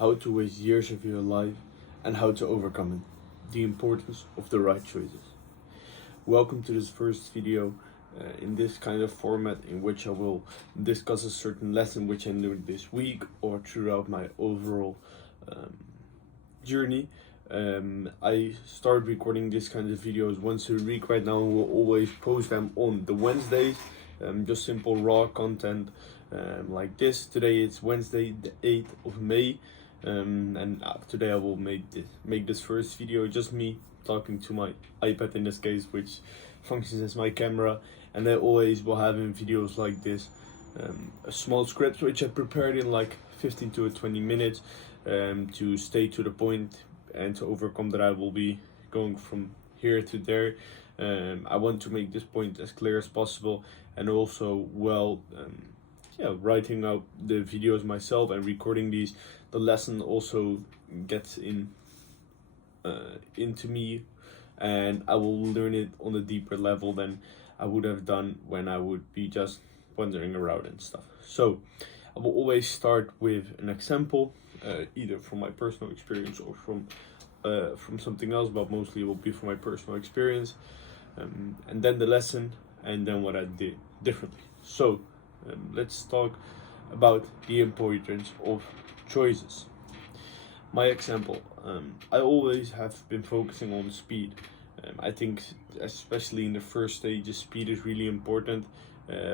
how to waste years of your life, and how to overcome it. The importance of the right choices. Welcome to this first video in this kind of format in which I will discuss a certain lesson which I learned this week or throughout my overall journey. I start recording this kind of videos once a week right now and will always post them on the Wednesdays. Just simple raw content like this. Today it's Wednesday the 8th of May. And today I will make this first video just me talking to my iPad in this case, which functions as my camera, and I always will have in videos like this a small script which I prepared in like 15 to 20 minutes to stay to the point and to overcome that I will be going from here to there. I want to make this point as clear as possible, and also writing out the videos myself and recording these, the lesson also gets into me, and I will learn it on a deeper level than I would have done when I would be just wandering around and stuff. So I will always start with an example, either from my personal experience or from something else, but mostly it will be from my personal experience, and then the lesson, and then what I did differently. So let's talk about the importance of choices. My example, I always have been focusing on speed. I think especially in the first stages speed is really important,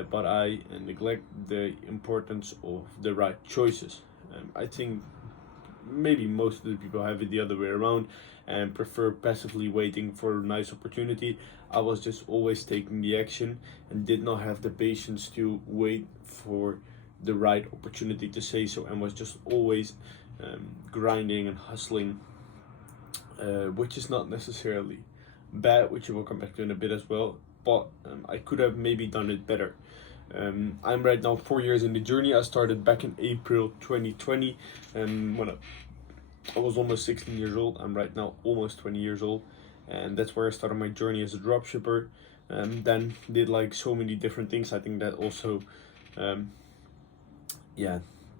but I neglect the importance of the right choices. I think maybe most of the people have it the other way around and prefer passively waiting for a nice opportunity. I was just always taking the action and did not have the patience to wait for the right opportunity to say so, and was just always grinding and hustling, which is not necessarily bad, which I will come back to in a bit as well, but I could have maybe done it better. I'm right now 4 years in the journey. I started back in April 2020 when I was almost 16 years old. I'm right now almost 20 years old, and that's where I started my journey as a dropshipper. Then did like so many different things. I think that also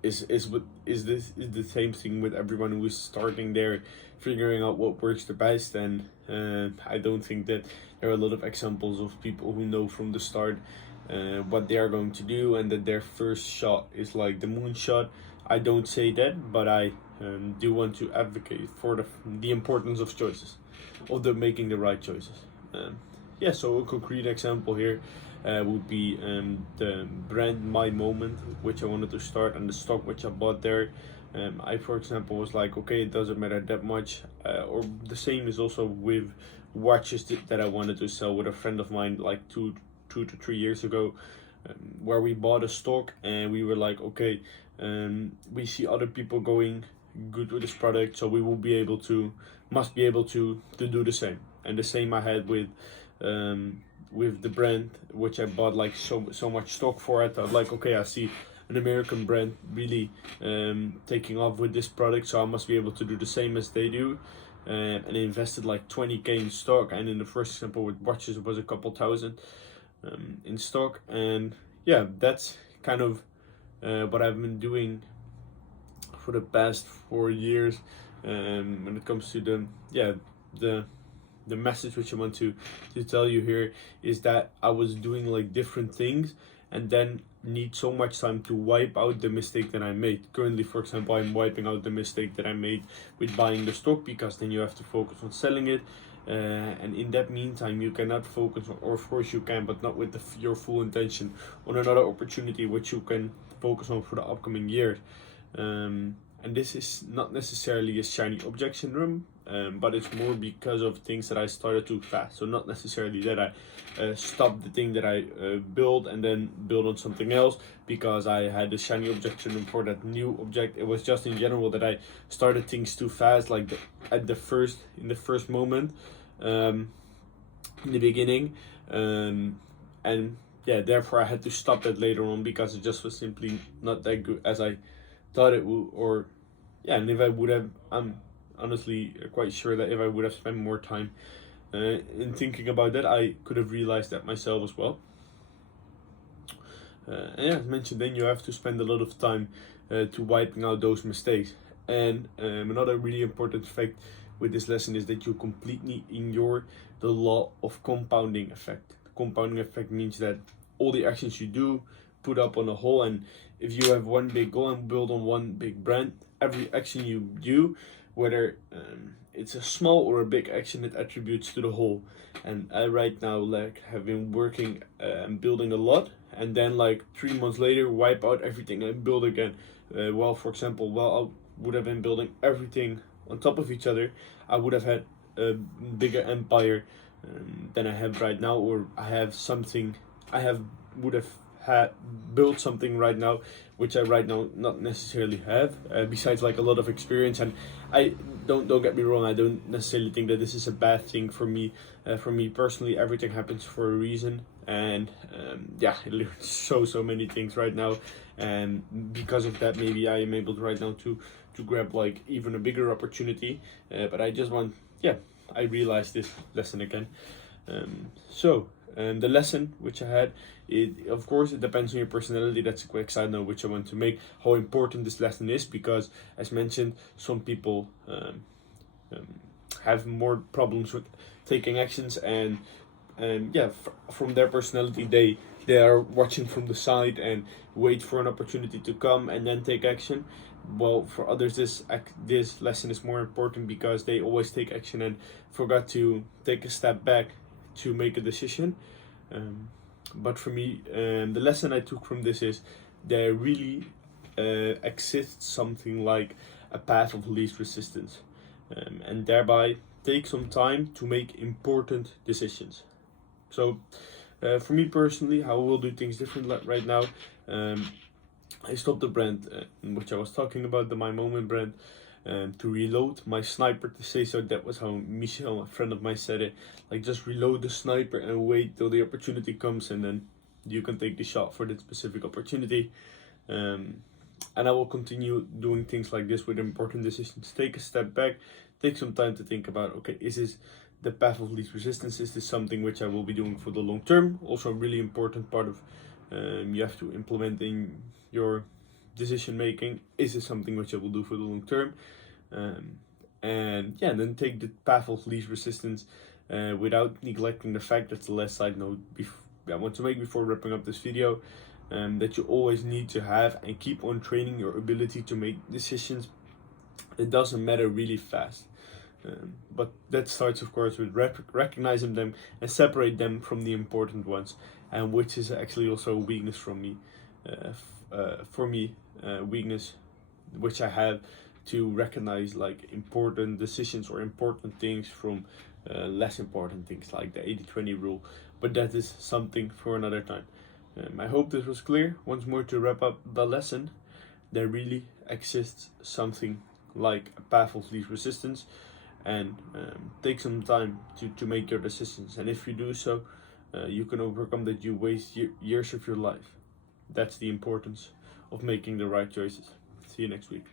is the same thing with everyone who is starting there, figuring out what works the best. And I don't think that there are a lot of examples of people who know from the start what they are going to do, and that their first shot is like the moonshot. I don't say that, but I do want to advocate for the importance of choices, of making the right choices. So a concrete example here would be the brand My Moment, which I wanted to start, and the stock which I bought there. I, for example, was like, okay, it doesn't matter that much. Or the same is also with watches that I wanted to sell with a friend of mine like two to 3 years ago, where we bought a stock and we were like, okay, we see other people going good with this product, so we will must be able to do the same. And the same I had with the brand which I bought like so much stock for it. I was like, okay, I see an American brand really taking off with this product, so I must be able to do the same as they do. And I invested like 20k in stock, and in the first example with watches it was a couple thousand in stock. And yeah, that's kind of what I've been doing for the past 4 years. When it comes to the message which I want to tell you here is that I was doing like different things and then need so much time to wipe out the mistake that I made. Currently, for example, I'm wiping out the mistake that I made with buying the stock, because then you have to focus on selling it, and in that meantime you cannot focus on, or of course you can, but not with your full intention, on another opportunity which you can focus on for the upcoming years. And this is not necessarily a shiny object syndrome, but it's more because of things that I started too fast. So not necessarily that I stopped the thing that I built and then build on something else because I had the shiny object syndrome for that new object. It was just in general that I started things too fast, like in the first moment, in the beginning, and yeah, therefore I had to stop that later on because it just was simply not that good as I thought it would. Or yeah, and if I would have, I'm honestly quite sure that if I would have spent more time in thinking about that, I could have realized that myself as well. And yeah, as mentioned, then you have to spend a lot of time to wiping out those mistakes. And another really important fact with this lesson is that you completely ignore the law of compounding effect. Compounding effect means that all the actions you do put up on a whole, and if you have one big goal and build on one big brand, every action you do, whether it's a small or a big action, it attributes to the whole. And I right now like have been working and building a lot, and then like 3 months later wipe out everything and build again. Well, for example, while I would have been building everything on top of each other, I would have had a bigger empire than I have right now, or I have would have had built something right now which I right now not necessarily have, besides like a lot of experience. And I don't get me wrong, I don't necessarily think that this is a bad thing for me. For me personally, everything happens for a reason, and yeah, I learned so many things right now, and because of that maybe I am able to right now to grab like even a bigger opportunity. But I just want, yeah, I realized this lesson again. The lesson which I had, it of course it depends on your personality. That's a quick side note which I want to make, how important this lesson is, because as mentioned, some people have more problems with taking actions, and yeah, from their personality, they are watching from the side and wait for an opportunity to come and then take action. Well, for others, this lesson is more important because they always take action and forgot to take a step back to make a decision. But for me, the lesson I took from this is there really exists something like a path of least resistance, and thereby take some time to make important decisions. So for me personally, how I will do things different right now, I stopped the brand in which I was talking about, the My Moment brand, to reload my sniper, to say so. That was how Michel, a friend of mine, said it. Like, just reload the sniper and wait till the opportunity comes, and then you can take the shot for that specific opportunity. And I will continue doing things like this with important decisions. Take a step back, take some time to think about, okay, is this the path of least resistance? Is this something which I will be doing for the long term? Also a really important part of you have to implement in your decision making. Is this something which I will do for the long term? And yeah, then take the path of least resistance without neglecting the fact, that's the last side note I want to make before wrapping up this video, that you always need to have and keep on training your ability to make decisions. It doesn't matter really fast. But that starts, of course, with recognizing them and separate them from the important ones, and which is actually also a weakness from me. Weakness which I have, to recognize like important decisions or important things from less important things, like the 80-20 rule. But that is something for another time. I hope this was clear. Once more, to wrap up the lesson, there really exists something like a path of least resistance, and take some time to make your decisions. And if you do so, you can overcome that you waste years of your life. That's the importance of making the right choices. See you next week.